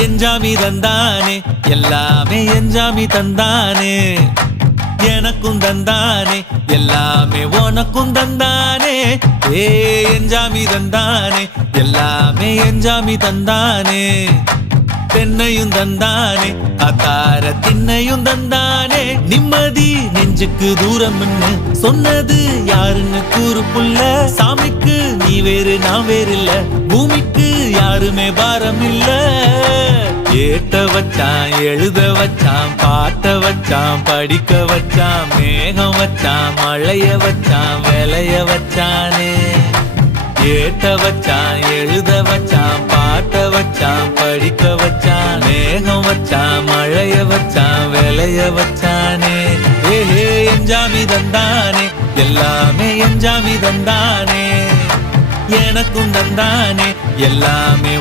எஞ்சாமி தந்தானே எல்லாமே எஞ்சாமி தந்தானே எனக்கும் தந்தானே எல்லாமே உனக்கும் தந்தானே ஏ எஞ்சாமி தந்தானே எல்லாமே எஞ்சாமி தந்தானே தென்னையும் தந்தானே அத்தார திண்ணையும் தந்தானே நிம்மதி நெஞ்சுக்கு தூரம்னு சொன்னது யாருன்னு கூறு புள்ள சாமிக்கு நீ வேறு நான் வேறு இல்ல பூமிக்கு யாருமே பாரம் இல்ல ஏட்ட வச்சான் எழுத வச்சான் பாட்ட வச்சான் படிக்க வச்சான் மேகம் வச்சான் மழைய வச்சான் விளைய வச்சானே ஏட்ட வச்சான் எழுத வச்சான் பாட்ட வச்சான் படிக்க வச்சான் மேகம் வச்சான் மழைய வச்சான் விளைய வச்சானே ஏஹே எஞ்சாமி தந்தானே எல்லாமே எஞ்சாமி தந்தானே எனக்கும் தந்தானே எல்லாமே